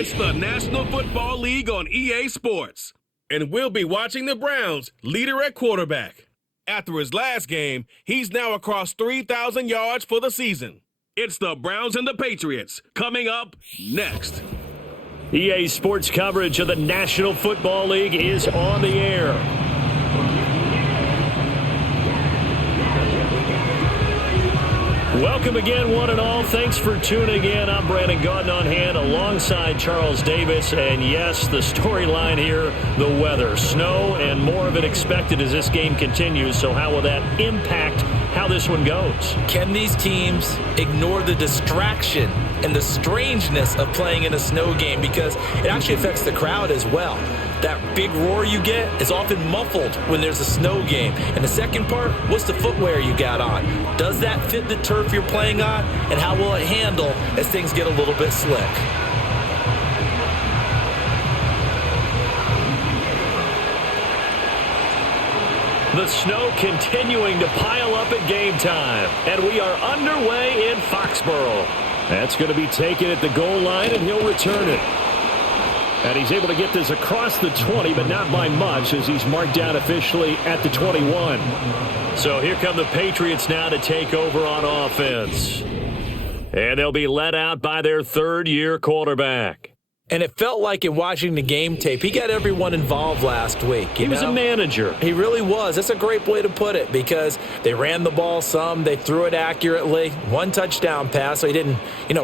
It's the National Football League on EA Sports. And we'll be watching the Browns' leader at quarterback. After his last game, he's now across 3,000 yards for the season. It's the Browns and the Patriots coming up next. EA Sports coverage of the National Football League is on the air. Welcome again, one and all. Thanks for tuning in. I'm Brandon Gaudin on hand alongside Charles Davis. And yes, the storyline here, the weather. Snow and more of it expected as this game continues. So how will that impact how this one goes? Can these teams ignore the distraction and the strangeness of playing in a snow game? Because it actually affects the crowd as well. That big roar you get is often muffled when there's a snow game. And the second part, what's the footwear you got on? Does that fit the turf you're playing on? And how will it handle as things get a little bit slick? The snow continuing to pile up at game time. And we are underway in Foxborough. That's going to be taken at the goal line, and he'll return it. And he's able to get this across the 20, but not by much, as he's marked down officially at the 21. So here come the Patriots now to take over on offense. And they'll be led out by their third-year quarterback. And it felt like in watching the game tape, he got everyone involved last week. He was a manager. He really was. That's a great way to put it, because they ran the ball some, they threw it accurately. One touchdown pass, so he didn't,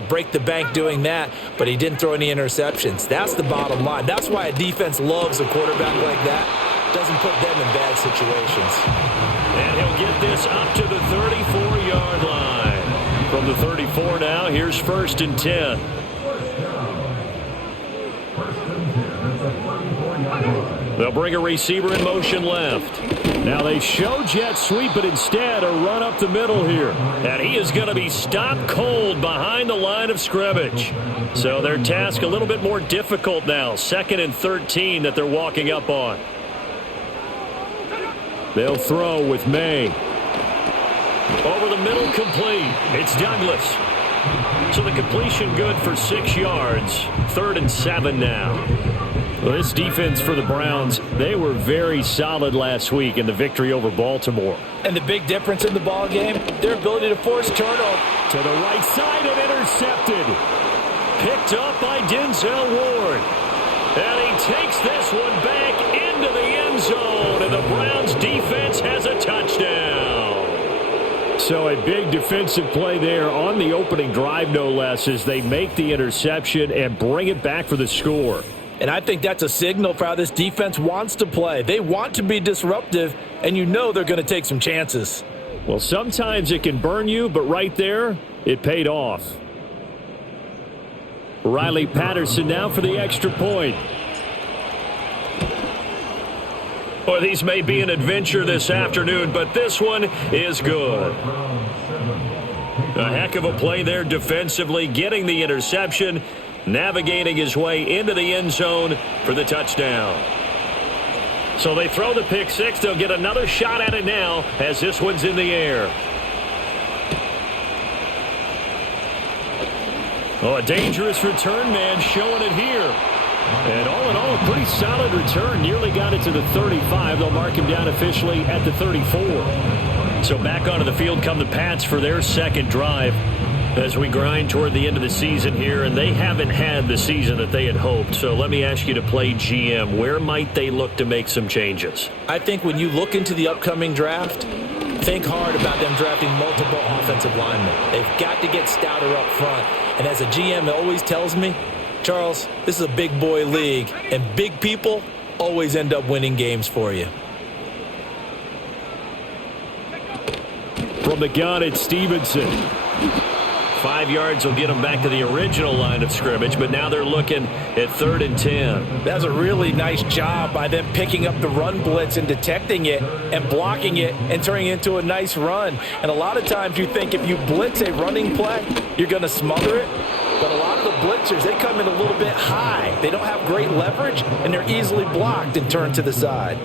break the bank doing that, but he didn't throw any interceptions. That's the bottom line. That's why a defense loves a quarterback like that. Doesn't put them in bad situations. And he'll get this up to the 34-yard line. From the 34 now, here's 1st and 10. They'll bring a receiver in motion left. Now they show jet sweep, but instead a run up the middle here. And he is going to be stopped cold behind the line of scrimmage. So their task a little bit more difficult now. 2nd and 13 that they're walking up on. They'll throw with May. Over the middle, complete. It's Douglas. So the completion good for 6 yards. 3rd and 7 now. Well, this defense for the Browns, they were very solid last week in the victory over Baltimore. And the big difference in the ball game, their ability to force turnover. To the right side and intercepted. Picked up by Denzel Ward. And he takes this one back into the end zone. And the Browns defense has a touchdown. So a big defensive play there on the opening drive, no less, as they make the interception and bring it back for the score. And I think that's a signal for how this defense wants to play. They want to be disruptive, and they're going to take some chances. Well, sometimes it can burn you, but right there, it paid off. Riley Patterson now for the extra point. Well, these may be an adventure this afternoon, but this one is good. A heck of a play there defensively, getting the interception, navigating his way into the end zone for the touchdown. So they throw the pick six. They'll get another shot at it now as this one's in the air. Oh, a dangerous return man showing it here. And all in all, a pretty solid return. Nearly got it to the 35. They'll mark him down officially at the 34. So back onto the field come the Pats for their second drive as we grind toward the end of the season here, and they haven't had the season that they had hoped. So let me ask you to play GM. Where might they look to make some changes? I think when you look into the upcoming draft, think hard about them drafting multiple offensive linemen. They've got to get stouter up front. And as a GM always tells me, Charles, this is a big boy league, and big people always end up winning games for you. From the gun, it's Stevenson. 5 yards will get them back to the original line of scrimmage, but now they're looking at 3rd and 10. That's a really nice job by them picking up the run blitz and detecting it and blocking it and turning it into a nice run. And a lot of times you think if you blitz a running play, you're going to smother it. But a lot of the blitzers, they come in a little bit high. They don't have great leverage, and they're easily blocked and turned to the side.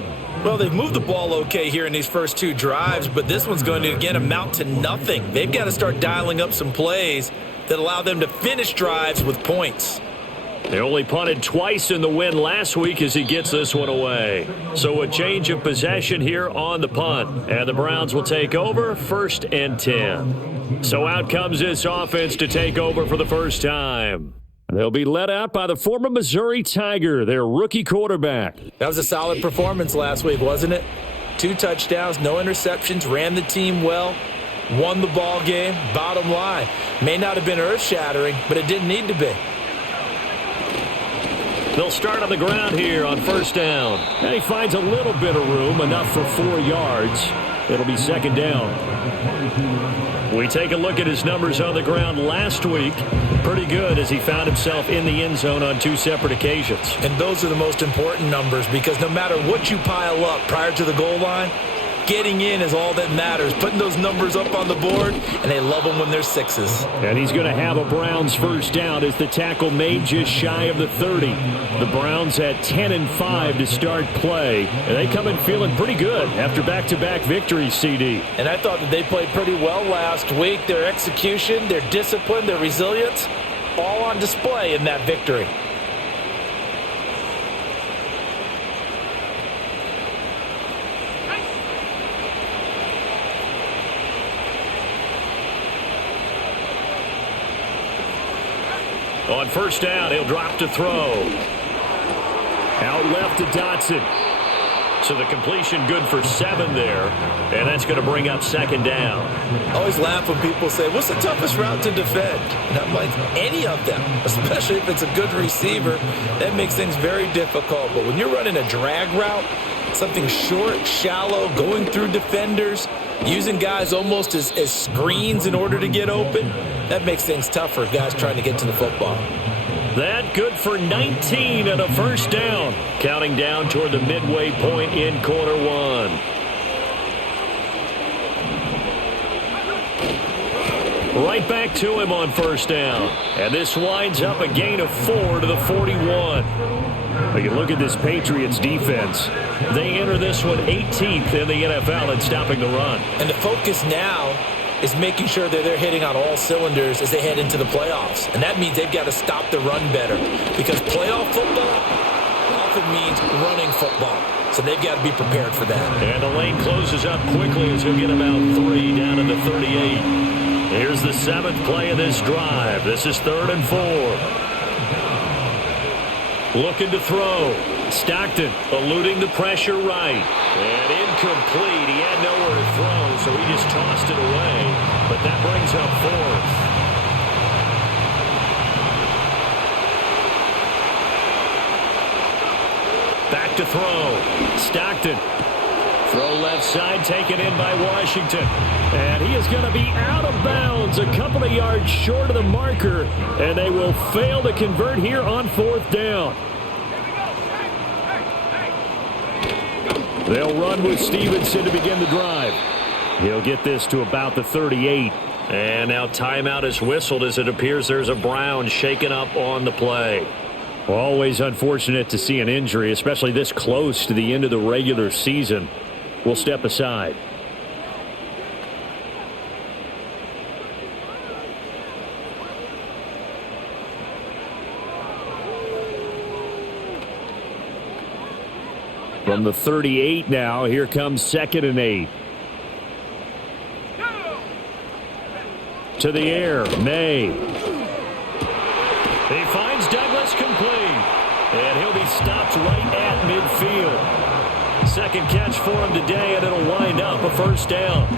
Well, they've moved the ball okay here in these first two drives, but this one's going to, again, amount to nothing. They've got to start dialing up some plays that allow them to finish drives with points. They only punted twice in the win last week as he gets this one away. So a change of possession here on the punt. And the Browns will take over 1st and 10. So out comes this offense to take over for the first time. They'll be led out by the former Missouri Tiger, their rookie quarterback. That was a solid performance last week, wasn't it? 2 touchdowns, no interceptions, ran the team well, won the ball game. Bottom line, may not have been earth-shattering, but it didn't need to be. They'll start on the ground here on 1st down. And he finds a little bit of room, enough for 4 yards. It'll be 2nd down. We take a look at his numbers on the ground last week. Pretty good as he found himself in the end zone on 2 separate occasions. And those are the most important numbers because no matter what you pile up prior to the goal line, getting in is all that matters. Putting those numbers up on the board, and they love them when they're 6s. And he's going to have a Browns 1st down as the tackle made just shy of the 30. The Browns had 10 and 5 to start play, and they come in feeling pretty good after back-to-back victories, CD. And I thought that they played pretty well last week. Their execution, their discipline, their resilience, all on display in that victory. On 1st down, he'll drop to throw. Out left to Dotson. So the completion good for 7 there. And that's going to bring up 2nd down. I always laugh when people say, what's the toughest route to defend? And I'm like, any of them, especially if it's a good receiver. That makes things very difficult. But when you're running a drag route, something short, shallow, going through defenders, using guys almost as screens in order to get open, that makes things tougher, guys trying to get to the football. That good for 19 and a 1st down. Counting down toward the midway point in quarter 1. Right back to him on 1st down. And this winds up a gain of 4 to the 41. You look at this Patriots defense. They enter this one 18th in the NFL in stopping the run. And the focus now is making sure that they're hitting on all cylinders as they head into the playoffs. And that means they've got to stop the run better. Because playoff football often means running football. So they've got to be prepared for that. And the lane closes up quickly as he'll get about 3 down to the 38. Here's the 7th play of this drive. This is 3rd and 4. Looking to throw. Stockton eluding the pressure right. And incomplete. He had nowhere to throw, so he just tossed it away. But that brings up 4th. Back to throw. Stockton. Throw left side, taken in by Washington. And he is going to be out of bounds, a couple of yards short of the marker. And they will fail to convert here on 4th down. They'll run with Stevenson to begin the drive. He'll get this to about the 38. And now timeout is whistled as it appears there's a Brown shaken up on the play. Always unfortunate to see an injury, especially this close to the end of the regular season. We'll step aside. From the 38 now, here comes 2nd and 8. To the air, May. He finds Douglas complete. And he'll be stopped right at midfield. 2nd catch for him today, and it'll wind up a 1st down.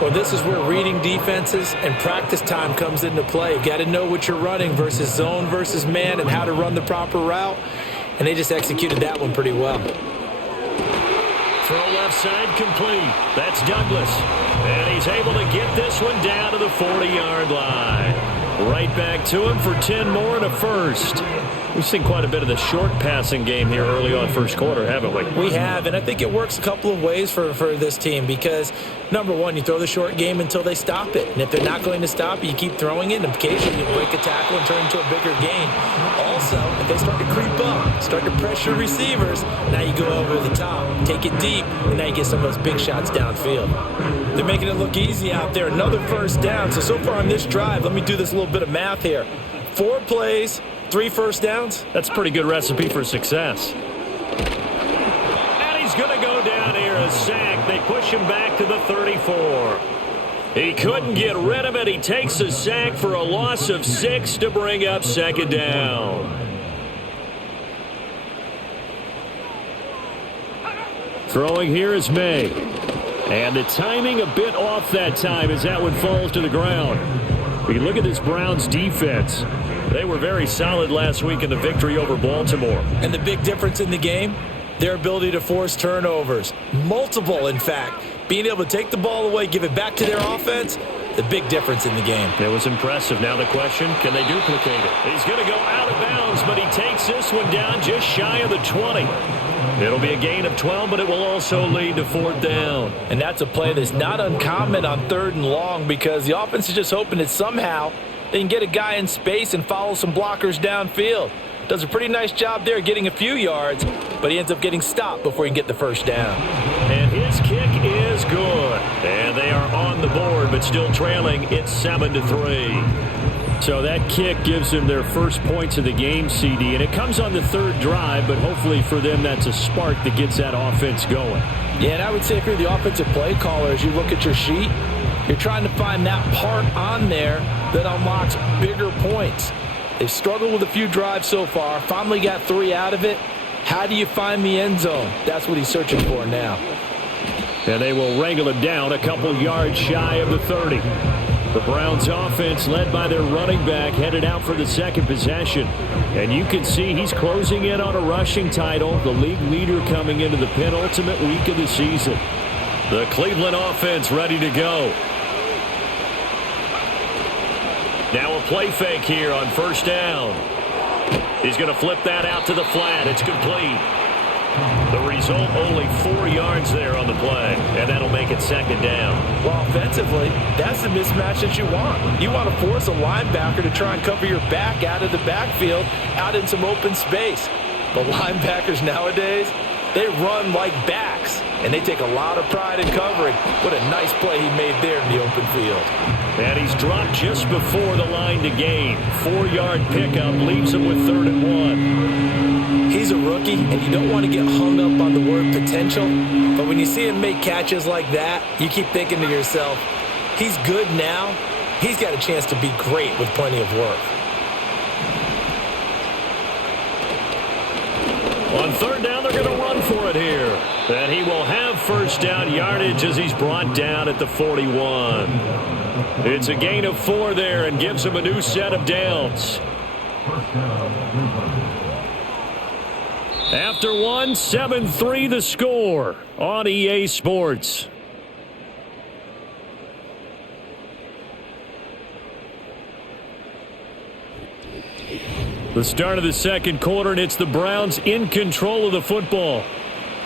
Well, this is where reading defenses and practice time comes into play. You've got to know what you're running versus zone versus man and how to run the proper route. And they just executed that one pretty well. Throw left side complete. That's Douglas. And he's able to get this one down to the 40-yard line. Right back to him for 10 more and a 1st. We've seen quite a bit of the short passing game here early on 1st quarter, haven't we? We have, and I think it works a couple of ways for this team because, number one, you throw the short game until they stop it. And if they're not going to stop it, you keep throwing it, and occasionally you break a tackle and turn into a bigger gain. Also, if they start to creep up, start to pressure receivers, now you go over the top, take it deep, and now you get some of those big shots downfield. They're making it look easy out there. Another 1st down. So far on this drive, let me do this little bit of math here. 4 plays, 3 first downs? That's a pretty good recipe for success. And he's going to go down here, a sack. They push him back to the 34. He couldn't get rid of it. He takes a sack for a loss of 6 to bring up second down. Throwing here is May. And the timing a bit off that time as that one falls to the ground. We can look at this Browns defense. They were very solid last week in the victory over Baltimore. And the big difference in the game, their ability to force turnovers. Multiple, in fact. Being able to take the ball away, give it back to their offense, the big difference in the game. It was impressive. Now the question, can they duplicate it? He's going to go out of bounds, but he takes this one down just shy of the 20. It'll be a gain of 12, but it will also lead to 4th down. And that's a play that's not uncommon on 3rd and long because the offense is just hoping that somehow they can get a guy in space and follow some blockers downfield. Does a pretty nice job there getting a few yards, but he ends up getting stopped before he can get the first down. And his kick is good. And they are on the board, but still trailing. It's 7-3. So that kick gives them their first points of the game, CD. And it comes on the 3rd drive, but hopefully for them that's a spark that gets that offense going. Yeah, and I would say if you're the offensive play caller, as you look at your sheet, you're trying to find that part on there that unlocks bigger points. They've struggled with a few drives so far, finally got 3 out of it. How do you find the end zone? That's what he's searching for now. And they will wrangle him down a couple yards shy of the 30. The Browns offense led by their running back headed out for the second possession. And you can see he's closing in on a rushing title, the league leader coming into the penultimate week of the season. The Cleveland offense ready to go. Now a play fake here on 1st down. He's going to flip that out to the flat. It's complete. The result, only 4 yards there on the play, and that'll make it 2nd down. Well, offensively, that's the mismatch that you want. You want to force a linebacker to try and cover your back out of the backfield, out in some open space. But linebackers nowadays, they run like backs, and they take a lot of pride in covering. What a nice play he made there in the open field. And he's dropped just before the line to gain. 4-yard pickup leaves him with 3rd and 1. He's a rookie, and you don't want to get hung up on the word potential. But when you see him make catches like that, you keep thinking to yourself, he's good now. He's got a chance to be great with plenty of work. On 3rd down, they're going to run for it here. And he will have 1st down yardage as he's brought down at the 41. It's a gain of 4 there and gives him a new set of downs. After 1, 7-3 the score on EA Sports. The start of the 2nd quarter, and it's the Browns in control of the football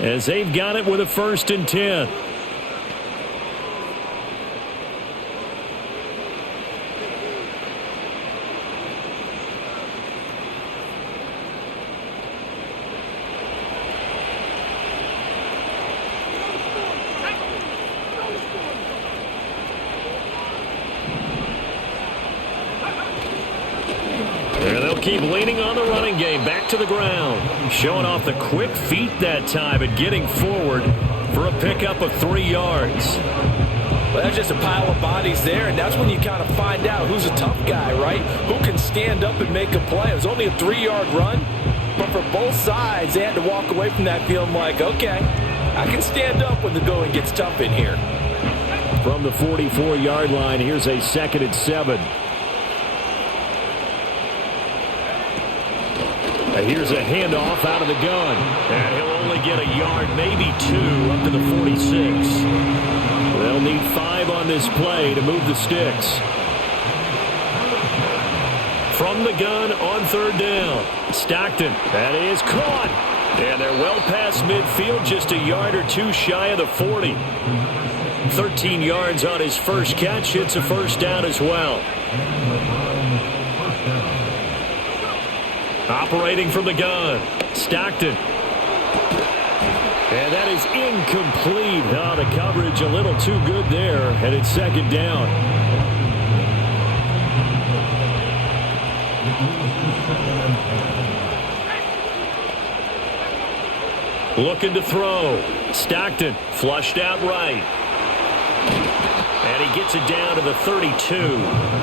as they've got it with a 1st and 10. Keep leaning on the running game. Back to the ground. Showing off the quick feet that time and getting forward for a pickup of 3 yards. Well, that's just a pile of bodies there, and that's when you kind of find out who's a tough guy, right? Who can stand up and make a play. It was only a 3-yard run, but for both sides, they had to walk away from that feeling like, okay, I can stand up when the going gets tough in here. From the 44-yard line, here's a 2nd and 7. Here's a handoff out of the gun. And he'll only get a yard, maybe 2, up to the 46. They'll need 5 on this play to move the sticks. From the gun on 3rd down. Stockton, that is caught. And they're well past midfield, just a yard or 2 shy of the 40. 13 yards on his first catch. It's a 1st down as well. Operating from the gun, Stockton. And that is incomplete. Oh, the coverage a little too good there, and it's 2nd down. Looking to throw. Stockton flushed out right. And he gets it down to the 32.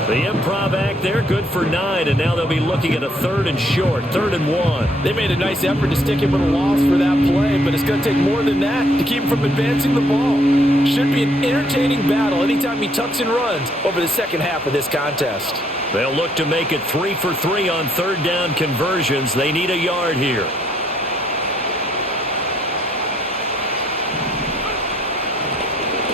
The improv act there, good for 9, and now they'll be looking at a 3rd and short, 3rd and 1. They made a nice effort to stick him with a loss for that play, but it's going to take more than that to keep him from advancing the ball. Should be an entertaining battle anytime he tucks and runs over the second half of this contest. They'll look to make it 3 for 3 on 3rd down conversions. They need a yard here.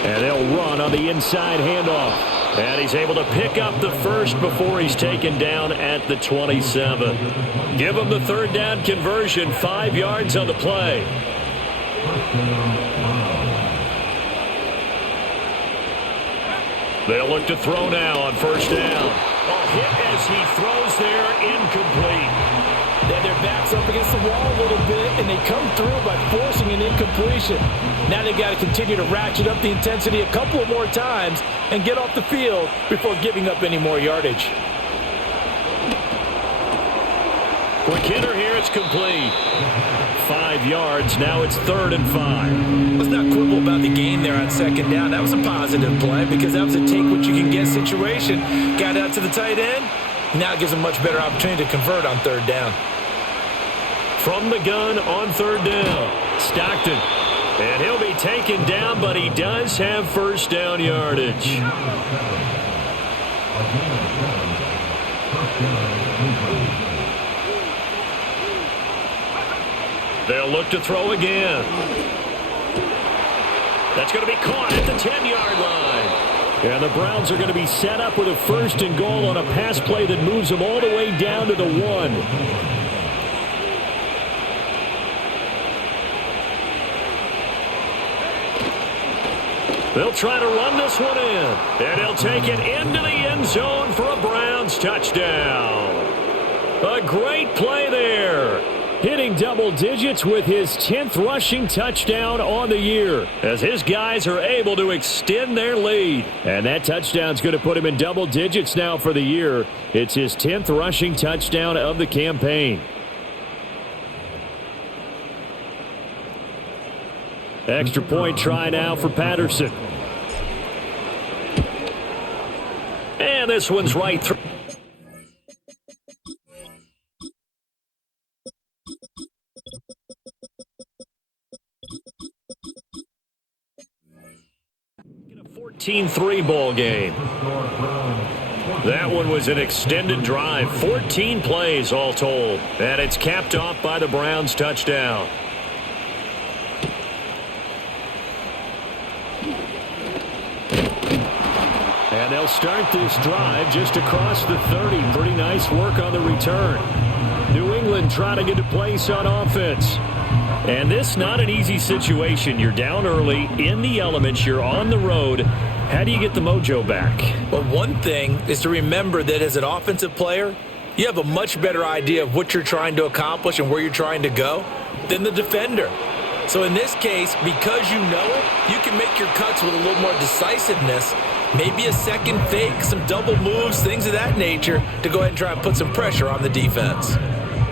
And they'll run on the inside handoff. And he's able to pick up the first before he's taken down at the 27. Give him the 3rd down conversion, 5 yards on the play. They'll look to throw now on 1st down. A hit as he throws there, incomplete. Then their back's up against the wall a little bit, and they come through by forcing an incompletion. Now they've got to continue to ratchet up the intensity a couple of more times and get off the field before giving up any more yardage. Quick hitter here, it's complete. 5 yards, now it's 3rd and 5. Let's not quibble about the gain there on 2nd down. That was a positive play because that was a take-what-you-can-get situation. Got out to the tight end. Now it gives them a much better opportunity to convert on 3rd down. From the gun on 3rd down, Stockton. And he'll be taken down, but he does have 1st down yardage. They'll look to throw again. That's going to be caught at the 10-yard line. And the Browns are going to be set up with a 1st and goal on a pass play that moves them all the way down to the 1. They'll try to run this one in. And he'll take it into the end zone for a Browns touchdown. A great play there. Hitting double digits with his 10th rushing touchdown on the year as his guys are able to extend their lead. And that touchdown's going to put him in double digits now for the year. It's his 10th rushing touchdown of the campaign. Extra point try now for Patterson. And this one's right through. A 14-3 ball game. That one was an extended drive. 14 plays all told. And it's capped off by the Browns touchdown. And they'll start this drive just across the 30. Pretty nice work on the return. New England trying to get a place on offense. And this not an easy situation. You're down early, in the elements, you're on the road. How do you get the mojo back? Well, one thing is to remember that as an offensive player, you have a much better idea of what you're trying to accomplish and where you're trying to go than the defender. So in this case, because you know it, you can make your cuts with a little more decisiveness. Maybe a second fake, some double moves, things of that nature to go ahead and try and put some pressure on the defense.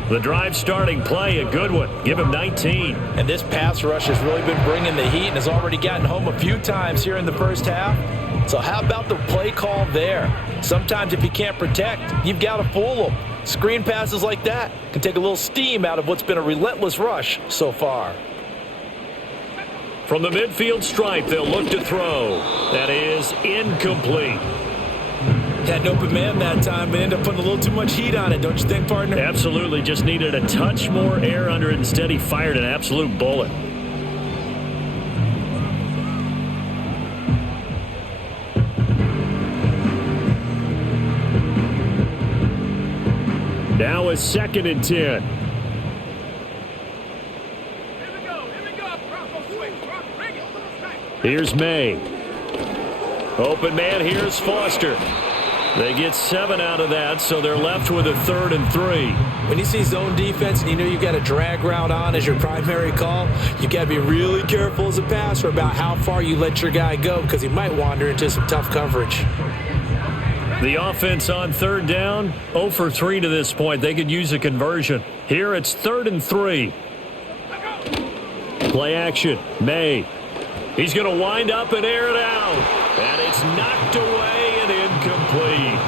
The drive starting play, a good one. Give him 19. And this pass rush has really been bringing the heat and has already gotten home a few times here in the first half. So how about the play call there? Sometimes if you can't protect, you've got to fool them. Screen passes like that can take a little steam out of what's been a relentless rush so far. From the midfield stripe, they'll look to throw. That is incomplete. Had an open man that time, but ended up putting a little too much heat on it, don't you think, partner? Absolutely. Just needed a touch more air under it. Instead, he fired an absolute bullet. Now a 2nd and 10. Here's May. Open man, here's Foster. They get 7 out of that, so they're left with a 3rd and 3. When you see zone defense and you know you've got a drag route on as your primary call, you've got to be really careful as a passer about how far you let your guy go because he might wander into some tough coverage. The offense on third down, 0 for 3 to this point. They could use a conversion. Here it's 3rd and 3. Play action. May. He's going to wind up and air it out. And it's knocked away and incomplete.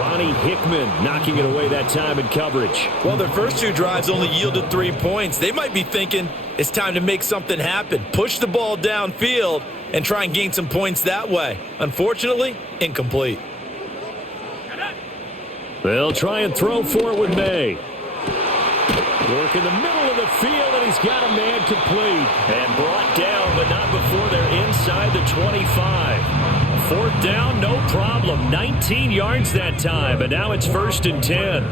Ronnie Hickman knocking it away that time in coverage. Well, their first 2 drives only yielded 3 points. They might be thinking it's time to make something happen. Push the ball downfield and try and gain some points that way. Unfortunately, incomplete. They'll try and throw for it with May. Work in the middle of the field, and he's got a man complete. And brought down, but not before they're inside the 25. 4th down, no problem. 19 yards that time, and now it's 1st and 10.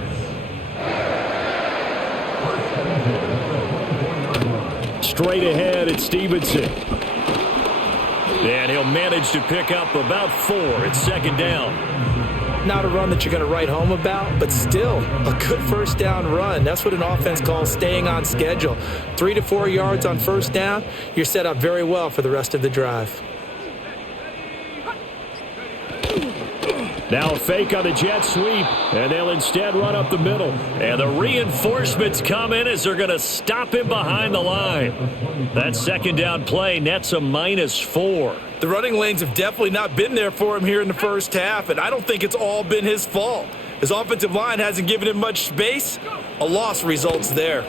Straight ahead, it's Stevenson. And he'll manage to pick up about 4. It's 2nd down. Not a run that you're going to write home about, but still a good first down run. That's what an offense calls staying on schedule. 3 to 4 yards on first down, you're set up very well for the rest of the drive. Now a fake on the jet sweep, and they'll instead run up the middle. And the reinforcements come in as they're going to stop him behind the line. That 2nd down play nets a -4. The running lanes have definitely not been there for him here in the first half, and I don't think it's all been his fault. His offensive line hasn't given him much space. A loss results there.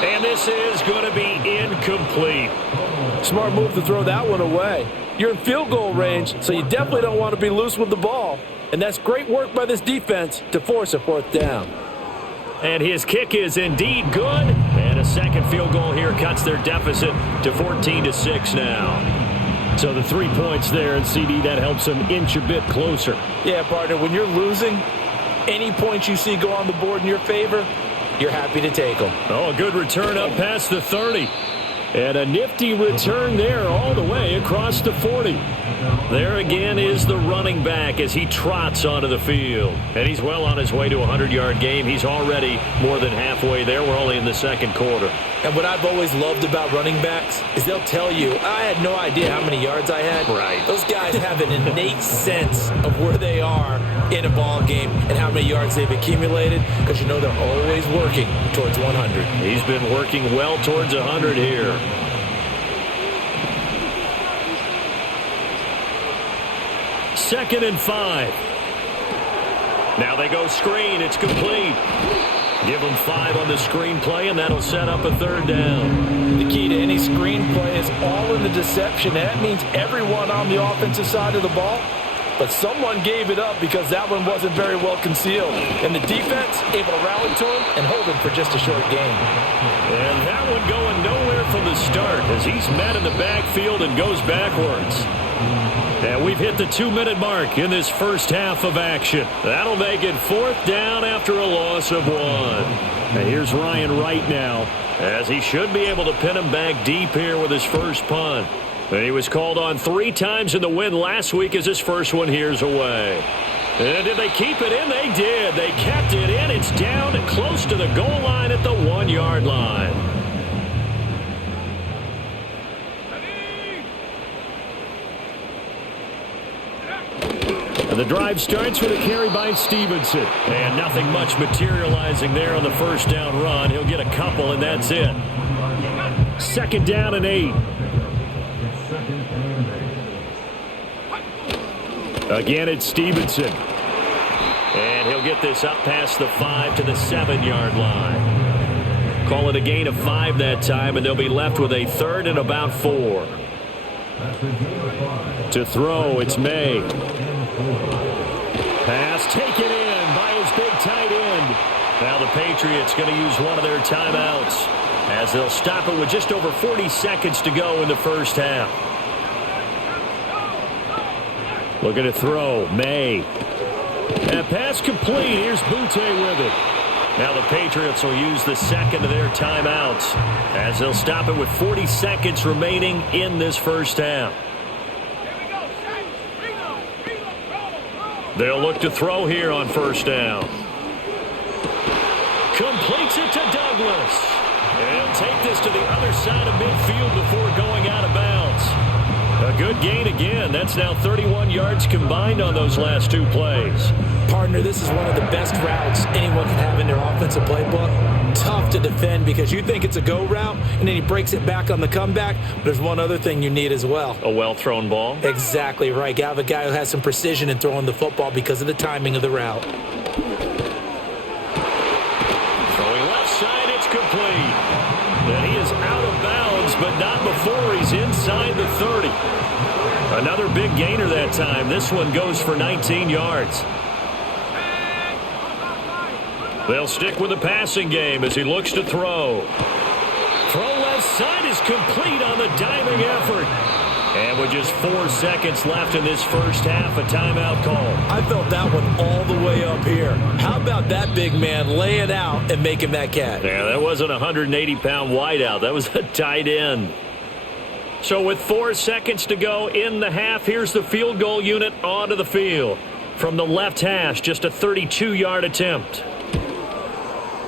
And this is going to be incomplete. Smart move to throw that one away. You're in field goal range, so you definitely don't want to be loose with the ball. And that's great work by this defense to force a 4th down. And his kick is indeed good. And a second field goal here cuts their deficit to 14-6 now. So the 3 points there, and CD, that helps them inch a bit closer. Yeah, partner, when you're losing, any points you see go on the board in your favor, you're happy to take them. Oh, a good return up past the 30. And a nifty return there all the way across the 40. There again is the running back as he trots onto the field. And he's well on his way to a 100-yard game. He's already more than halfway there. We're only in the 2nd quarter. And what I've always loved about running backs is they'll tell you, I had no idea how many yards I had. Right. Those guys have an innate sense of where they are in a ball game and how many yards they've accumulated, because you know they're always working towards 100. He's been working well towards 100 here. Second and 5. Now they go screen. It's complete. Give them 5 on the screenplay, and that'll set up a 3rd down. The key to any screenplay is all in the deception. That means everyone on the offensive side of the ball, but someone gave it up because that one wasn't very well concealed. And the defense able to rally to him and hold him for just a short gain. And that one going nowhere from the start as he's met in the backfield and goes backwards. And we've hit the 2-minute mark in this first half of action. That'll make it 4th down after a loss of 1. And here's Ryan Wright now, as he should be able to pin him back deep here with his first punt. And he was called on 3 times in the win last week as his first one here's away. And did they keep it in? They did. They kept it in. It's down and close to the goal line at the 1-yard line. The drive starts with a carry by Stevenson. And nothing much materializing there on the first down run. He'll get a couple, and that's it. 2nd down and 8. Again, it's Stevenson. And he'll get this up past the 5 to the 7-yard line. Call it a gain of 5 that time, and they'll be left with a 3rd and about 4. To throw, it's May. Pass taken in by his big tight end. Now the Patriots going to use one of their timeouts as they'll stop it with just over 40 seconds to go in the first half. Looking to throw, May. And pass complete. Here's Butte with it. Now the Patriots will use the second of their timeouts as they'll stop it with 40 seconds remaining in this first half. They'll look to throw here on first down. Completes it to Douglas. And he'll take this to the other side of midfield before going out of bounds. A good gain again. That's now 31 yards combined on those last 2 plays. Partner, this is one of the best routes anyone can have in their offensive playbook. Tough to defend because you think it's a go route, and then he breaks it back on the comeback. But there's one other thing you need as well. A well-thrown ball? Exactly right. You have a guy who has some precision in throwing the football because of the timing of the route. Throwing left side, it's complete. And he is out of bounds, but not before he's inside the 30. Another big gainer that time. This one goes for 19 yards. They'll stick with the passing game as he looks to throw. Throw left side is complete on the diving effort. And with just 4 seconds left in this first half, a timeout call. I felt that one all the way up here. How about that big man laying out and making that catch? Yeah, that wasn't a 180-pound wideout. That was a tight end. So with 4 seconds to go in the half, here's the field goal unit onto the field. From the left hash, just a 32-yard attempt.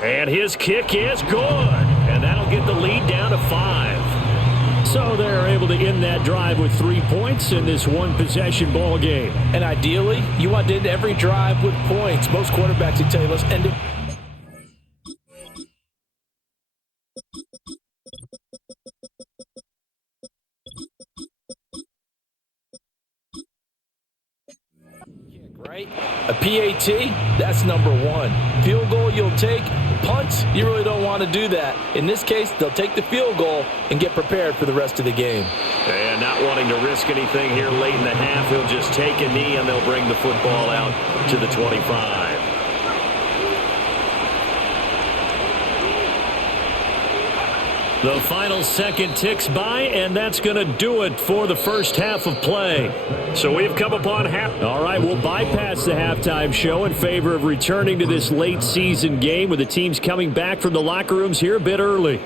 And his kick is good. And that'll get the lead down to 5. So they're able to end that drive with 3 points in this one-possession ball game. And ideally, you want to end every drive with points. Most quarterbacks would tell you, let's end it. Right? A PAT, that's number 1. Field goal you'll take. Punts, you really don't want to do that. In this case, they'll take the field goal and get prepared for the rest of the game. And not wanting to risk anything here late in the half, he'll just take a knee and they'll bring the football out to the 25. The final second ticks by, and that's going to do it for the first half of play. So we've come upon half. All right, we'll bypass the halftime show in favor of returning to this late season game with the teams coming back from the locker rooms here a bit early.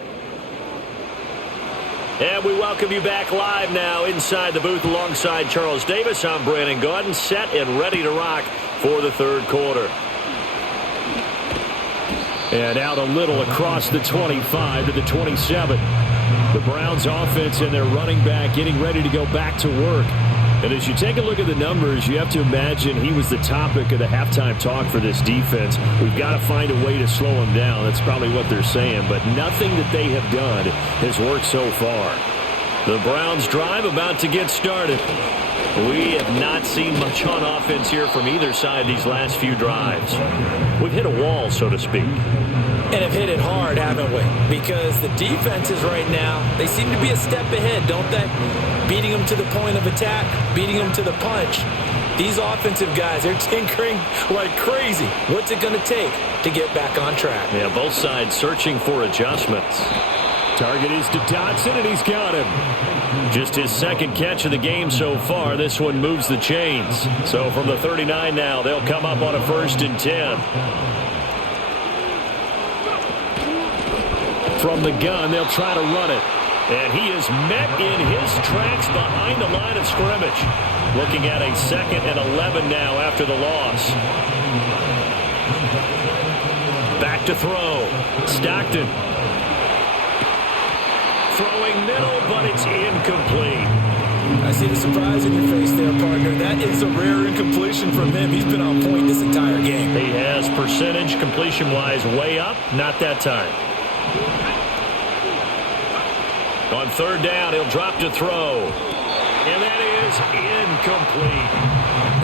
And we welcome you back live now inside the booth alongside Charles Davis. I'm Brandon Gaudin, set and ready to rock for the third quarter. And out a little across the 25 to the 27. The Browns offense and their running back getting ready to go back to work. And as you take a look at the numbers, you have to imagine he was the topic of the halftime talk for this defense. We've got to find a way to slow him down. That's probably what they're saying. But nothing that they have done has worked so far. The Browns drive about to get started. We have not seen much on offense here from either side these last few drives. We've hit a wall, so to speak. And have hit it hard, haven't we? Because the defenses right now, they seem to be a step ahead, don't they? Beating them to the point of attack, beating them to the punch. These offensive guys, they're tinkering like crazy. What's it going to take to get back on track? Yeah, both sides searching for adjustments. Target is to Dotson, and he's got him. Just his second catch of the game so far. This one moves the chains. So from the 39 now, they'll come up on a 1st and 10. From the gun, they'll try to run it. And he is met in his tracks behind the line of scrimmage. Looking at a 2nd and 11 now after the loss. Back to throw. Stockton. Throwing middle, but it's incomplete. I see the surprise in your face there, partner. That is a rare incompletion from him. He's been on point this entire game. He has percentage completion-wise way up. Not that time. On 3rd down, he'll drop to throw. And that is incomplete.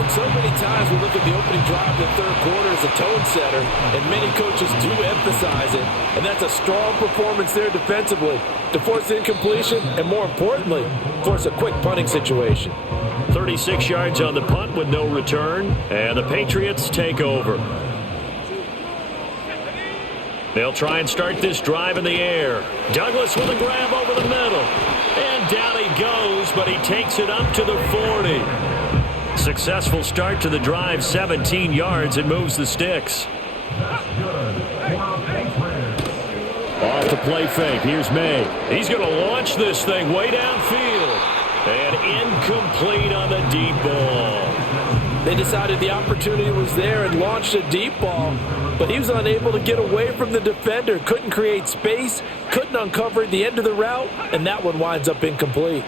And so many times we look at the opening drive of the third quarter as a tone setter, and many coaches do emphasize it. And that's a strong performance there defensively to force incompletion and, more importantly, force a quick punting situation. 36 yards on the punt with no return, and the Patriots take over. They'll try and start this drive in the air. Douglas with a grab over the middle. And down he goes, but he takes it up to the 40. Successful start to the drive, 17 yards, and moves the sticks. Off the play fake, here's May. He's going to launch this thing way downfield. And incomplete on the deep ball. They decided the opportunity was there and launched a deep ball, but he was unable to get away from the defender, couldn't create space, couldn't uncover the end of the route, and that one winds up incomplete.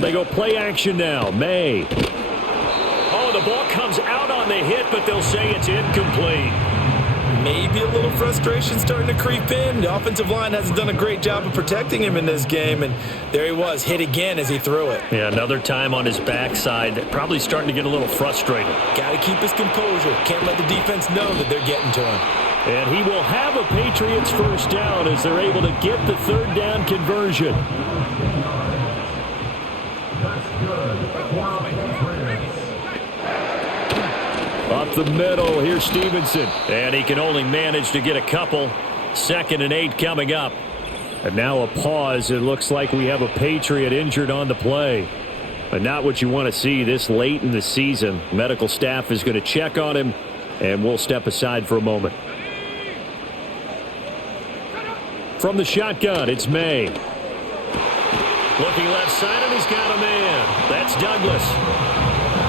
They go play action now. May. Oh, the ball comes out on the hit, but they'll say it's incomplete. Maybe a little frustration starting to creep in. The offensive line hasn't done a great job of protecting him in this game, and there he was, hit again as he threw it. Yeah, another time on his backside, probably starting to get a little frustrated. Got to keep his composure. Can't let the defense know that they're getting to him. And he will have a Patriots first down as they're able to get the third down conversion. Up the middle, here's Stevenson. And he can only manage to get a couple. 2nd and 8 coming up. And now a pause. It looks like we have a Patriot injured on the play. But not what you want to see this late in the season. Medical staff is going to check on him, and we'll step aside for a moment. From the shotgun, it's May. Looking left side, and he's got a man. That's Douglas.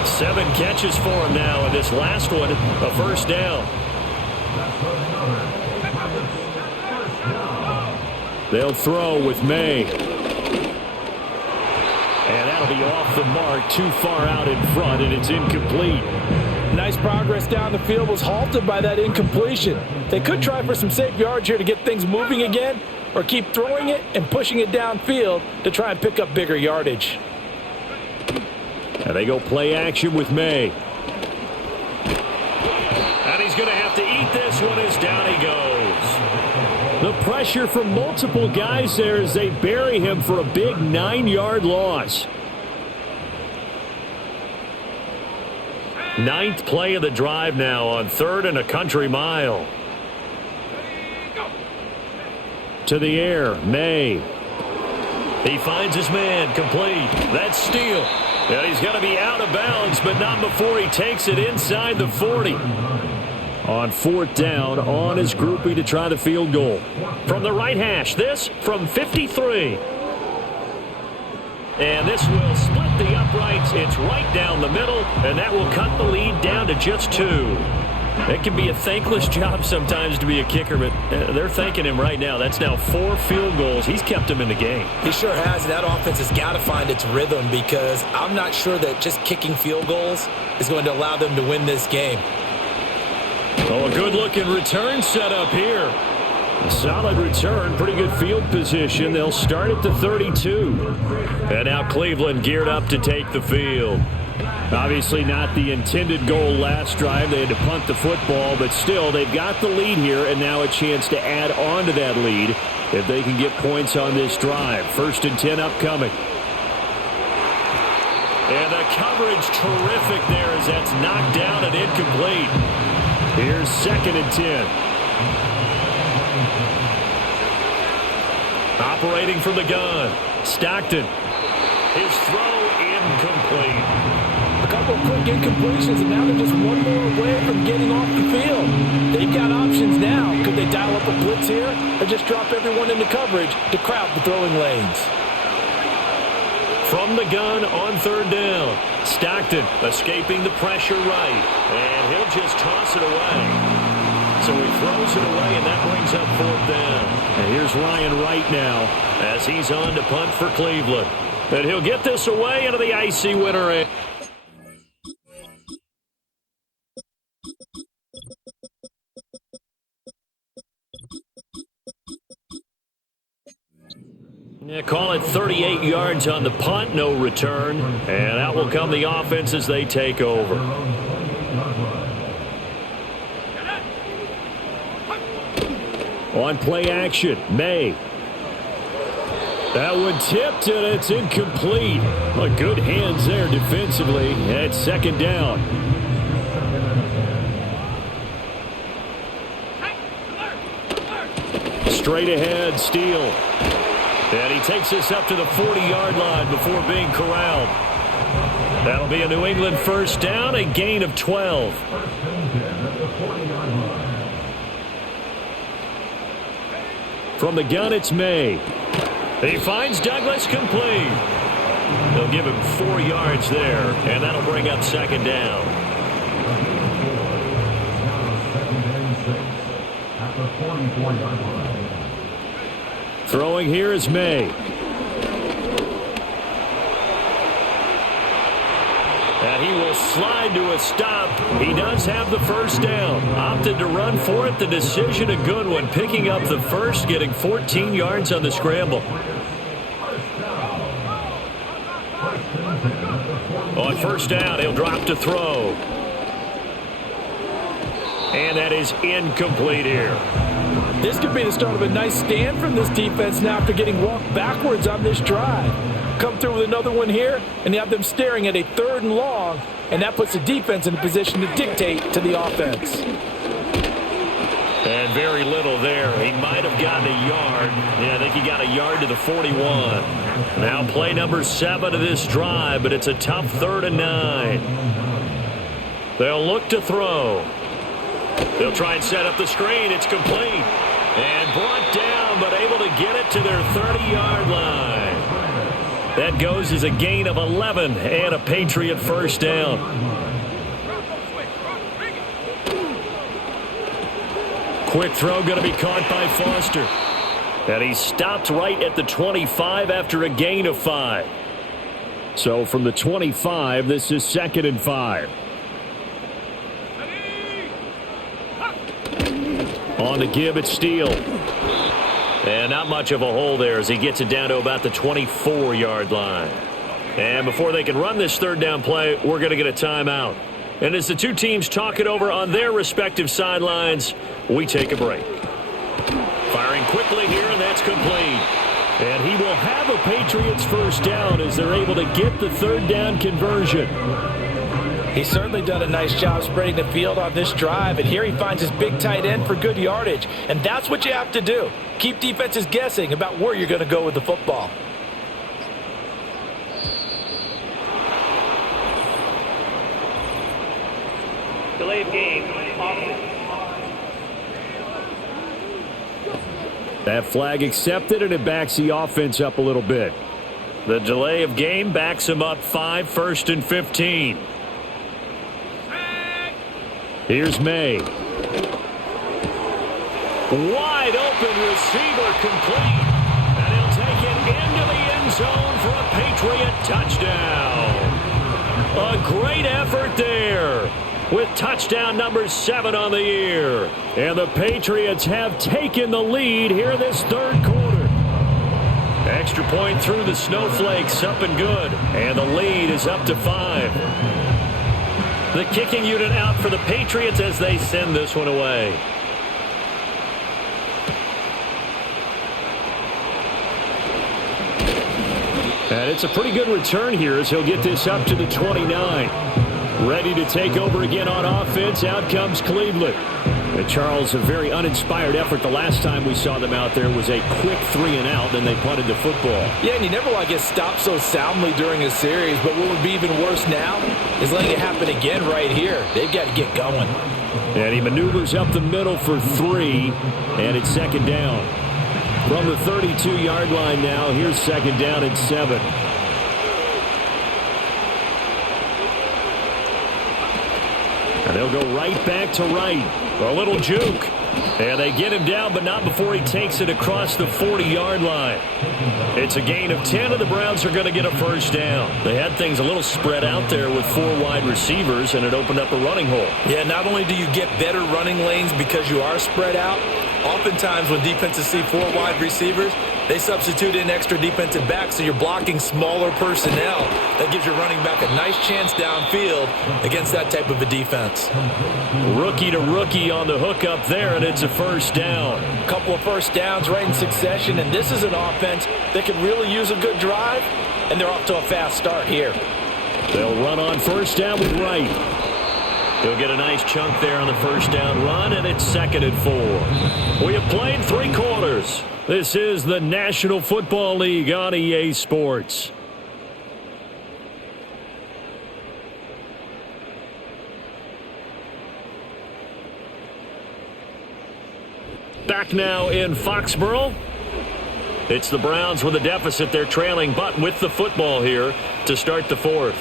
7 catches for him now, and this last one, a first down. They'll throw with May. And that'll be off the mark, too far out in front, and it's incomplete. Nice progress down the field, was halted by that incompletion. They could try for some safe yards here to get things moving again, or keep throwing it and pushing it downfield to try and pick up bigger yardage. And they go play action with May. And he's going to have to eat this one as down he goes. The pressure from multiple guys there as they bury him for a big 9-yard loss. 9th play of the drive now on 3rd and a country mile. To the air, May. He finds his man, complete. That's Steele. And he's going to be out of bounds, but not before he takes it inside the 40. On 4th down, on his groupie to try the field goal. From the right hash, this from 53. And this will split the uprights. It's right down the middle, and that will cut the lead down to just 2. It can be a thankless job sometimes to be a kicker, but they're thanking him right now. That's now 4 field goals. He's kept him in the game. He sure has. That offense has got to find its rhythm because I'm not sure that just kicking field goals is going to allow them to win this game. Oh, a good-looking return set up here. A solid return, pretty good field position. They'll start at the 32. And now Cleveland geared up to take the field. Obviously not the intended goal last drive. They had to punt the football, but still, they've got the lead here, and now a chance to add on to that lead if they can get points on this drive. 1st and 10 upcoming. And the coverage terrific there as that's knocked down and incomplete. Here's 2nd and 10. Operating from the gun. Stockton. His throw incomplete. A couple of quick incompletions, and now they're just one more away from getting off the field. They've got options now. Could they dial up a blitz here or just drop everyone into coverage to crowd the throwing lanes? From the gun on 3rd down. Stockton escaping the pressure right. And he'll just toss it away. So he throws it away, and that brings up 4th down. And here's Ryan Wright now as he's on to punt for Cleveland. And he'll get this away into the icy winter end. Yeah, call it 38 yards on the punt, no return. And out will come the offense as they take over. On play action, May. That one tipped, and it's incomplete. Well, good hands there defensively. At 2nd down. Straight ahead, Steele. And he takes this up to the 40-yard line before being corralled. That'll be a New England first down, a gain of 12. From the gun, it's May. He finds Douglas complete. They'll give him 4 yards there, and that'll bring up 2nd down. Throwing here is May. And he will slide to a stop. He does have the first down. Opted to run for it. The decision a good one. Picking up the first, getting 14 yards on the scramble. On first down, he'll drop to throw. And that is incomplete here. This could be the start of a nice stand from this defense now after getting walked backwards on this drive. Come through with another one here, and you have them staring at a 3rd and long, and that puts the defense in a position to dictate to the offense. And very little there. He might have gotten a yard. Yeah, I think he got a yard to the 41. Now play number 7 of this drive, but it's a tough 3rd and 9. They'll look to throw. They'll try and set up the screen. It's complete. And brought down, but able to get it to their 30-yard line. That goes as a gain of 11 and a Patriot first down. Quick throw going to be caught by Foster. And he stopped right at the 25 after a gain of 5. So from the 25, this is 2nd and 5. On the give, it's Steele. And not much of a hole there as he gets it down to about the 24-yard line. And before they can run this 3rd down play, we're going to get a timeout. And as the two teams talk it over on their respective sidelines, we take a break. Firing quickly here, and that's complete. And he will have a Patriots first down as they're able to get the 3rd down conversion. He's certainly done a nice job spreading the field on this drive, and here he finds his big tight end for good yardage. And that's what you have to do. Keep defenses guessing about where you're going to go with the football. Delay of game. That flag accepted, and it backs the offense up a little bit. The delay of game backs him up 5, 1st and 15. Here's May. Wide open receiver complete. And he'll take it into the end zone for a Patriot touchdown. A great effort there with touchdown number 7 on the year. And the Patriots have taken the lead here this 3rd quarter. Extra point through the snowflakes, up and good. And the lead is up to 5. The kicking unit out for the Patriots as they send this one away. And it's a pretty good return here as he'll get this up to the 29. Ready to take over again on offense. Out comes Cleveland. And Charles, a very uninspired effort the last time we saw them out there was a quick 3 and out, then they punted the football. Yeah, and you never want to get stopped so soundly during a series, but what would be even worse now is letting it happen again right here. They've got to get going. And he maneuvers up the middle for 3, and it's 2nd down. From the 32-yard line now, here's 2nd down and 7. And they'll go right back to right. A little juke. And they get him down, but not before he takes it across the 40-yard line. It's a gain of 10, and the Browns are going to get a first down. They had things a little spread out there with 4 wide receivers, and it opened up a running hole. Yeah, not only do you get better running lanes because you are spread out, oftentimes when defenses see 4 wide receivers, they substitute in extra defensive backs, so you're blocking smaller personnel. That gives your running back a nice chance downfield against that type of a defense. Rookie to rookie on the hook up there, and it's a first down. A couple of first downs right in succession, and this is an offense that can really use a good drive, and they're off to a fast start here. They'll run on first down with Wright. He'll get a nice chunk there on the first down run, and it's 2nd and 4. We have played 3 quarters. This is the National Football League on EA Sports. Back now in Foxborough. It's the Browns with a deficit. They're trailing, but with the football here to start the 4th.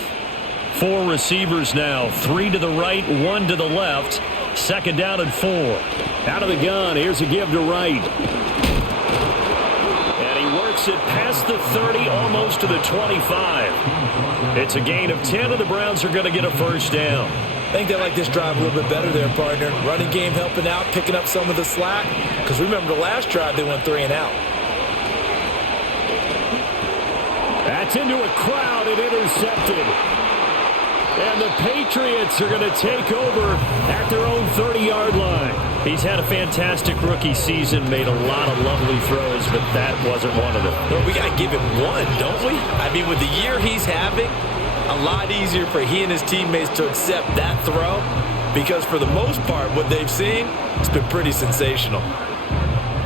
4 receivers now, 3 to the right, 1 to the left. 2nd down and 4. Out of the gun, here's a give to Wright. And he works it past the 30, almost to the 25. It's a gain of 10, and the Browns are going to get a first down. I think they like this drive a little bit better there, partner. Running game helping out, picking up some of the slack. Because remember the last drive, they went 3 and out. That's into a crowd and intercepted. And the Patriots are going to take over at their own 30-yard line. He's had a fantastic rookie season, made a lot of lovely throws, but that wasn't one of them. Well, we got to give him one, don't we? I mean, with the year he's having, a lot easier for he and his teammates to accept that throw because for the most part, what they've seen, it's been pretty sensational.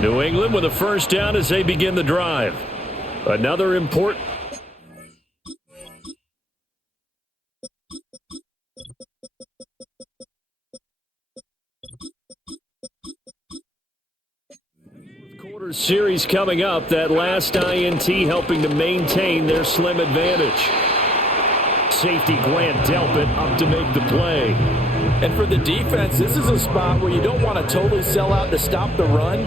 New England with a first down as they begin the drive. Another important... quarter series coming up. That last INT helping to maintain their slim advantage. Safety Grant Delpit up to make the play. And for the defense, this is a spot where you don't want to totally sell out to stop the run,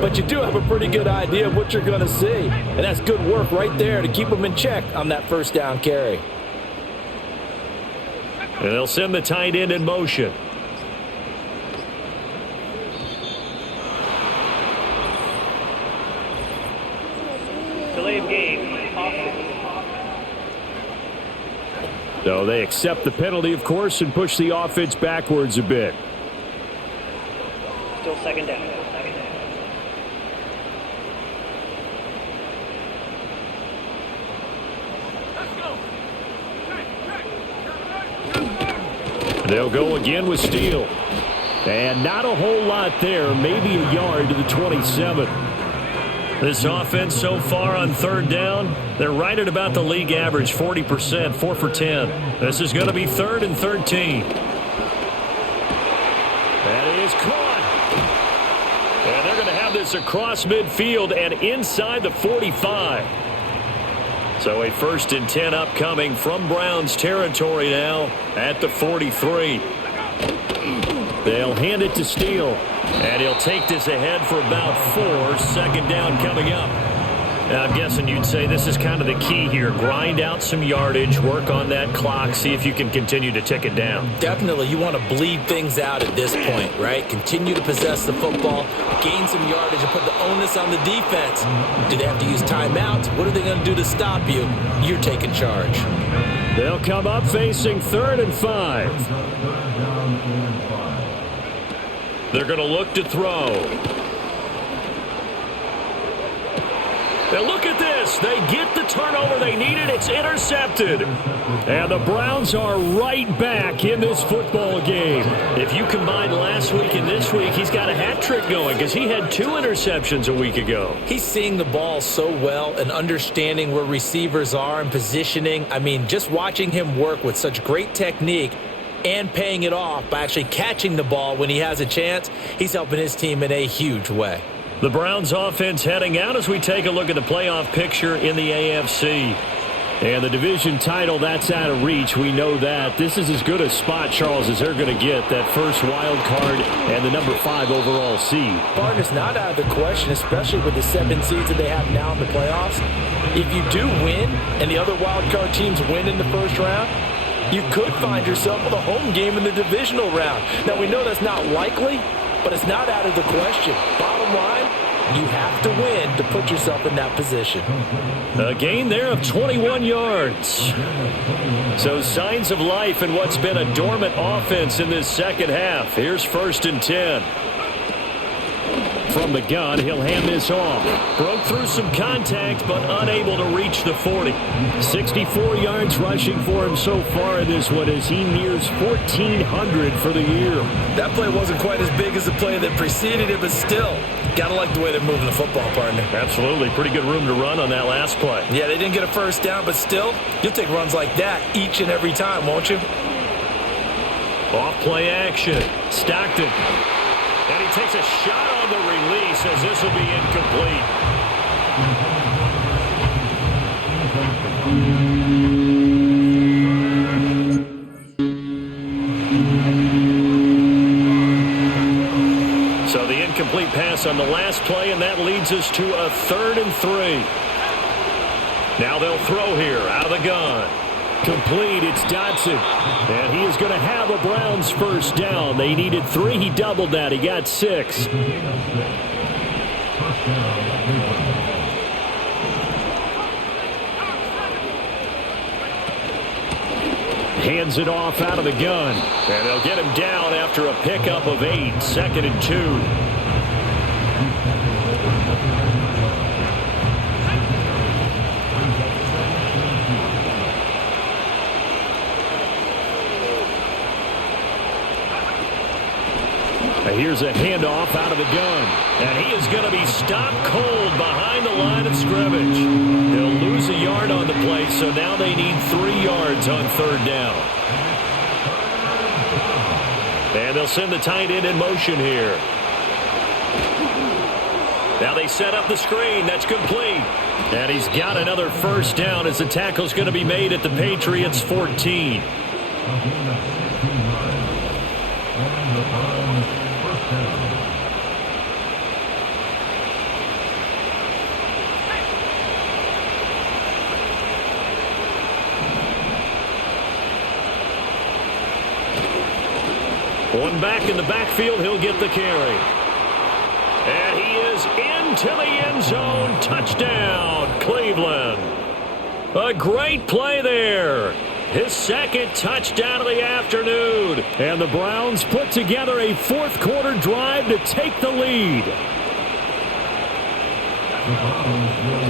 but you do have a pretty good idea of what you're going to see. And that's good work right there to keep them in check on that first down carry. And they'll send the tight end in motion. Delay of game. So they accept the penalty, of course, and push the offense backwards a bit. Still second down. They'll go again with Steele. And not a whole lot there, maybe a yard to the 27. This offense so far on third down, they're right at about the league average, 40%, 4 for 10. This is going to be 3rd and 13. That is caught. And they're going to have this across midfield and inside the 45. So a 1st and 10 upcoming from Browns territory now at the 43. They'll hand it to Steele, and he'll take this ahead for about 4. 2nd down coming up. Now, I'm guessing you'd say this is kind of the key here. Grind out some yardage, work on that clock, see if you can continue to tick it down. Definitely, you want to bleed things out at this point, right? Continue to possess the football, gain some yardage, and put the onus on the defense. Do they have to use timeouts? What are they going to do to stop you? You're taking charge. They'll come up facing 3rd and 5. They're going to look to throw. And look at this. They get the turnover they needed. It's intercepted. And the Browns are right back in this football game. If you combine last week and this week, he's got a hat trick going because he had 2 interceptions a week ago. He's seeing the ball so well and understanding where receivers are and positioning. I mean, just watching him work with such great technique and paying it off by actually catching the ball when he has a chance, he's helping his team in a huge way. The Browns offense heading out as we take a look at the playoff picture in the AFC. And the division title, that's out of reach. We know that. This is as good a spot, Charles, as they're going to get. That first wild card and the number 5 overall seed. Partner's not out of the question, especially with the 7 seeds that they have now in the playoffs. If you do win and the other wild card teams win in the first round, you could find yourself with a home game in the divisional round. Now, we know that's not likely, but it's not out of the question. Bottom line, you have to win to put yourself in that position. A gain there of 21 yards. So signs of life in what's been a dormant offense in this second half. Here's 1st and 10. From the gun, he'll hand this off. Broke through some contact, but unable to reach the 40. 64 yards rushing for him so far in this one as he nears 1,400 for the year. That play wasn't quite as big as the play that preceded it, but still, gotta like the way they're moving the football, partner. Absolutely. Pretty good room to run on that last play. Yeah, they didn't get a first down, but still, you'll take runs like that each and every time, won't you? Off play action. Stockton. And he takes a shot on the release as this will be incomplete. So the incomplete pass on the last play, and that leads us to a 3rd and 3. Now they'll throw here out of the gun. Complete, it's Dotson. And he is going to have a Browns first down. They needed 3. He doubled that. He got 6. Hands it off out of the gun. And they'll get him down after a pickup of 8. 2nd and 2. Here's a handoff out of the gun. And he is going to be stopped cold behind the line of scrimmage. They'll lose a yard on the play, so now they need 3 yards on 3rd down. And they'll send the tight end in motion here. Now they set up the screen. That's complete. And he's got another first down as the tackle's going to be made at the Patriots 14. One back in the backfield, he'll get the carry. And he is into the end zone. Touchdown, Cleveland. A great play there. His 2nd touchdown of the afternoon. And the Browns put together a 4th quarter drive to take the lead.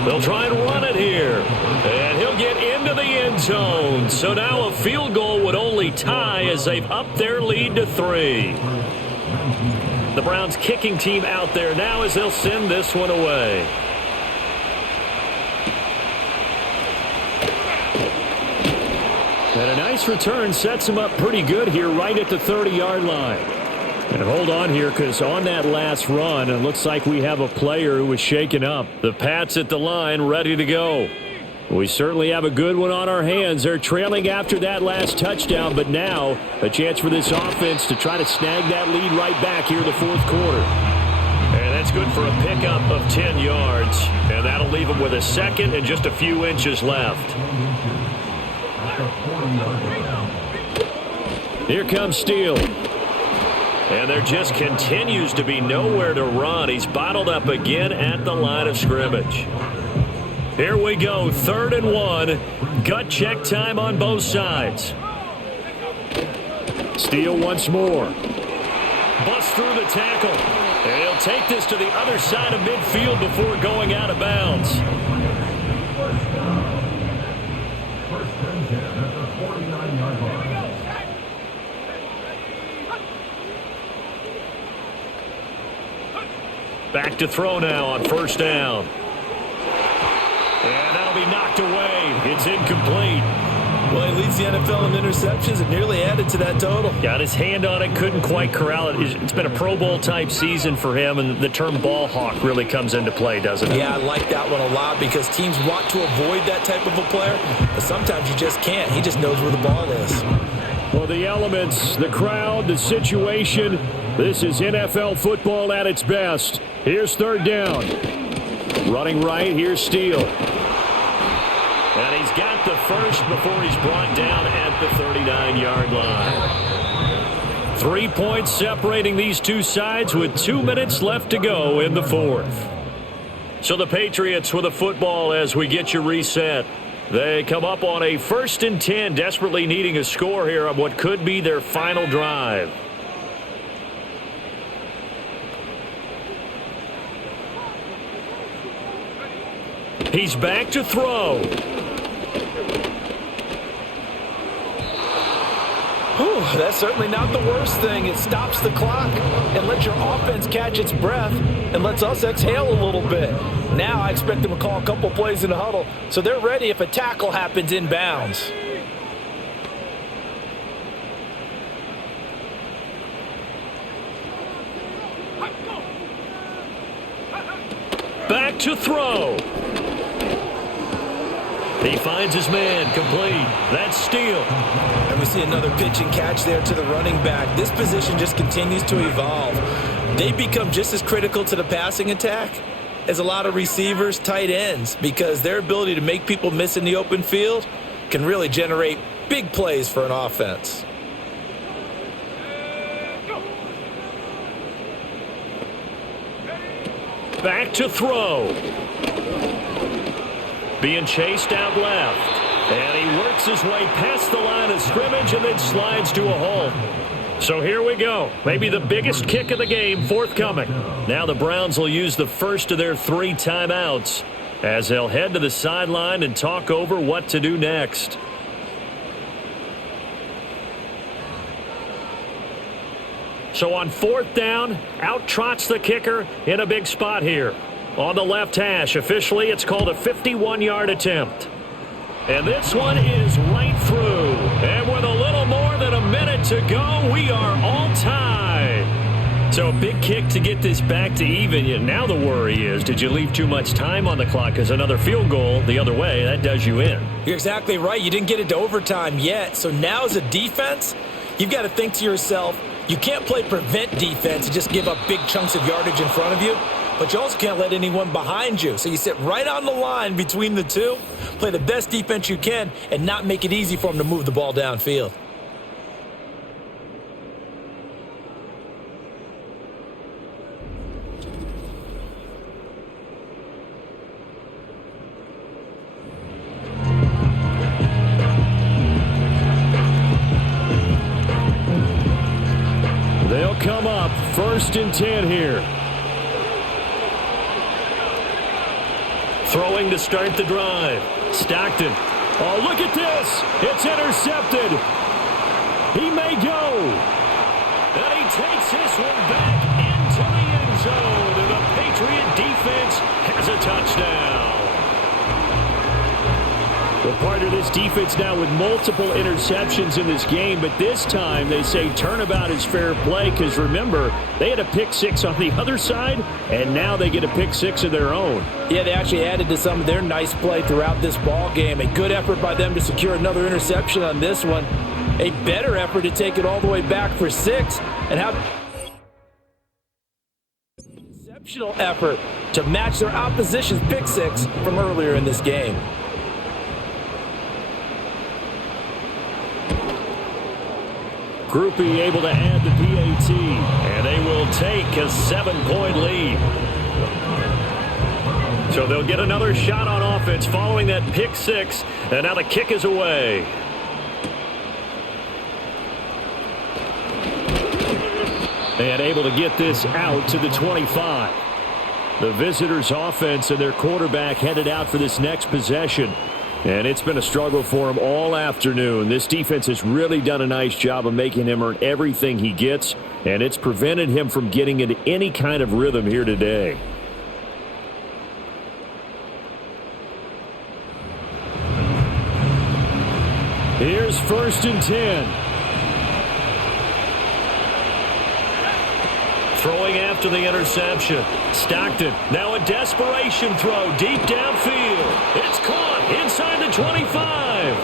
They'll try and run it here. And he'll get into the end zone. So now a field goal would only tie as they've upped their lead to 3. The Browns kicking team out there now as they'll send this one away. And a nice return sets him up pretty good here right at the 30-yard line. And hold on here, because on that last run, it looks like we have a player who was shaken up. The Pats at the line, ready to go. We certainly have a good one on our hands. They're trailing after that last touchdown, but now a chance for this offense to try to snag that lead right back here in the 4th quarter. And that's good for a pickup of 10 yards. And that'll leave them with a 2nd and just a few inches left. Here comes Steele. And there just continues to be nowhere to run. He's bottled up again at the line of scrimmage. Here we go, 3rd and 1. Gut check time on both sides. Steele once more. Busts through the tackle. And he'll take this to the other side of midfield before going out of bounds. Back to throw now on 1st down. And that'll be knocked away. It's incomplete. Well, he leads the NFL in interceptions and nearly added to that total. Got his hand on it, couldn't quite corral it. It's been a Pro Bowl type season for him, and the term ball hawk really comes into play, doesn't it? Yeah, I like that one a lot because teams want to avoid that type of a player, but sometimes you just can't. He just knows where the ball is. Well, the elements, the crowd, the situation, this is NFL football at its best. Here's 3rd down. Running right, here's Steele. And he's got the first before he's brought down at the 39-yard line. 3 points separating these two sides with 2 minutes left to go in the 4th. So the Patriots with a football as we get you reset. They come up on a 1st and 10, desperately needing a score here on what could be their final drive. He's back to throw. Whew, that's certainly not the worst thing. It stops the clock and lets your offense catch its breath and lets us exhale a little bit. Now I expect them to call a couple plays in the huddle so they're ready if a tackle happens inbounds. Back to throw. He finds his man, complete. That's Steele. And we see another pitch and catch there to the running back. This position just continues to evolve. They become just as critical to the passing attack is a lot of receivers, tight ends, because their ability to make people miss in the open field can really generate big plays for an offense. Back to throw. Being chased out left. And he works his way past the line of scrimmage and then slides to a hole. So here we go. Maybe the biggest kick of the game forthcoming. Now the Browns will use the first of their 3 timeouts as they'll head to the sideline and talk over what to do next. So on 4th down, out trots the kicker in a big spot here. On the left hash, officially it's called a 51-yard attempt. And this one is right through. And with a little more than a minute to go, we are all tied. So a big kick to get this back to even. Now the worry is, did you leave too much time on the clock? Because another field goal the other way, that does you in. You're exactly right. You didn't get it to overtime yet. So now as a defense, you've got to think to yourself, you can't play prevent defense and just give up big chunks of yardage in front of you. But you also can't let anyone behind you. So you sit right on the line between the two, play the best defense you can, and not make it easy for them to move the ball downfield. They'll come up 1st and 10 here. Throwing to start the drive. Stockton. Oh, look at this. It's intercepted. He may go. And he takes this one back into the end zone. And the Patriot defense has a touchdown. Well, part of this defense now with multiple interceptions in this game, but this time they say turnabout is fair play because, remember, they had a pick 6 on the other side, and now they get a pick 6 of their own. Yeah, they actually added to some of their nice play throughout this ball game. A good effort by them to secure another interception on this one. A better effort to take it all the way back for 6, and have exceptional effort to match their opposition's pick 6 from earlier in this game. Groupie able to add the PAT, and they will take a 7-point lead. So they'll get another shot on offense following that pick 6, and now the kick is away. And able to get this out to the 25. The visitors' offense and their quarterback headed out for this next possession. And it's been a struggle for him all afternoon. This defense has really done a nice job of making him earn everything he gets, and it's prevented him from getting into any kind of rhythm here today. Here's 1st and 10. Throwing after the interception. Stockton, now a desperation throw deep downfield. It's caught inside the 25.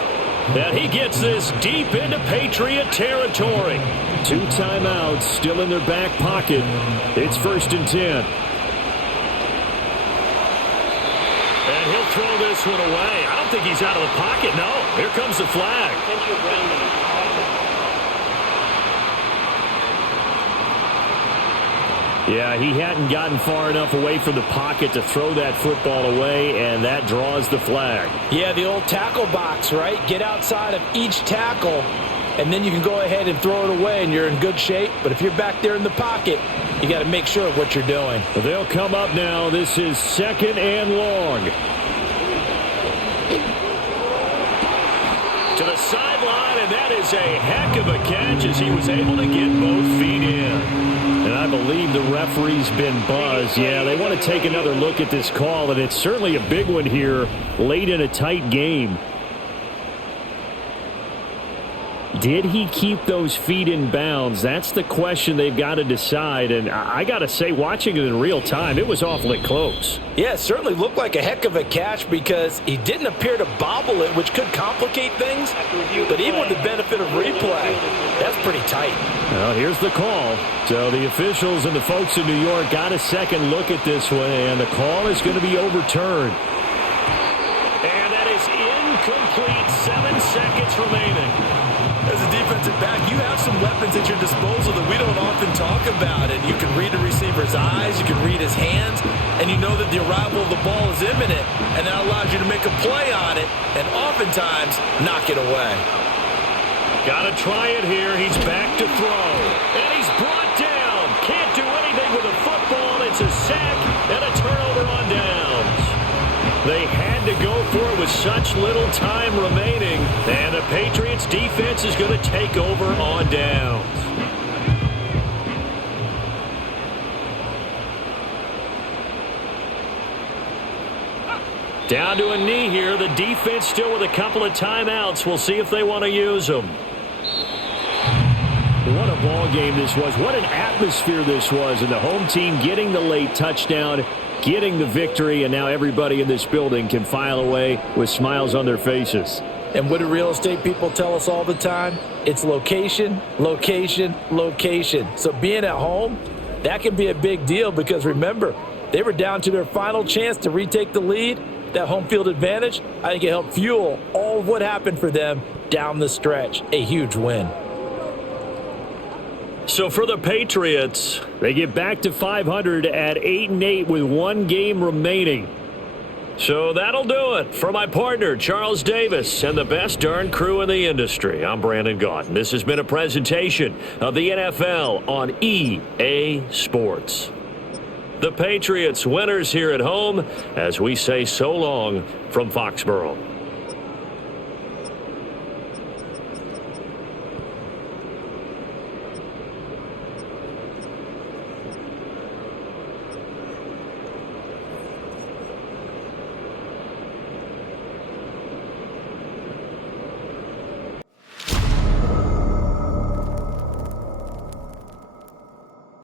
And he gets this deep into Patriot territory. 2 timeouts still in their back pocket. It's 1st and 10. And he'll throw this one away. I don't think he's out of the pocket. No, here comes the flag. Yeah, he hadn't gotten far enough away from the pocket to throw that football away, and that draws the flag. Yeah, the old tackle box, right? Get outside of each tackle, and then you can go ahead and throw it away, and you're in good shape. But if you're back there in the pocket, you got to make sure of what you're doing. They'll come up now. This is 2nd and long. To the sideline, and that is a heck of a catch as he was able to get both feet in. And I believe the referee's been buzzed. Yeah, they want to take another look at this call, and it's certainly a big one here late in a tight game. Did he keep those feet in bounds? That's the question they've got to decide. And I got to say, watching it in real time, it was awfully close. Yeah, it certainly looked like a heck of a catch because he didn't appear to bobble it, which could complicate things. But even with the benefit of replay, that's pretty tight. Well, here's the call. So the officials and the folks in New York got a second look at this one, and the call is going to be overturned. And that is incomplete. 7 seconds remaining. As a defensive back, you have some weapons at your disposal that we don't often talk about. And you can read the receiver's eyes, you can read his hands, and you know that the arrival of the ball is imminent. And that allows you to make a play on it and oftentimes knock it away. Got to try it here. He's back to throw. And he's brought down. Can't do anything with a football. It's a sack and a turnover on downs. They had to go for it with such little time remaining. And the Patriots defense is going to take over on downs. Down to a knee here. The defense still with a couple of timeouts. We'll see if they want to use them. What a ball game this was. What an atmosphere this was. And the home team getting the late touchdown, getting the victory, and now everybody in this building can file away with smiles on their faces. And what do real estate people tell us all the time? It's location, location, location. So being at home, that can be a big deal because remember, they were down to their final chance to retake the lead. That home field advantage, I think it helped fuel all of what happened for them down the stretch. A huge win. So for the Patriots, they get back to 500 at 8-8 with 1 game remaining. So that'll do it. For my partner, Charles Davis, and the best darn crew in the industry, I'm Brandon Gaudin. This has been a presentation of the NFL on EA Sports. The Patriots winners here at home as we say so long from Foxborough.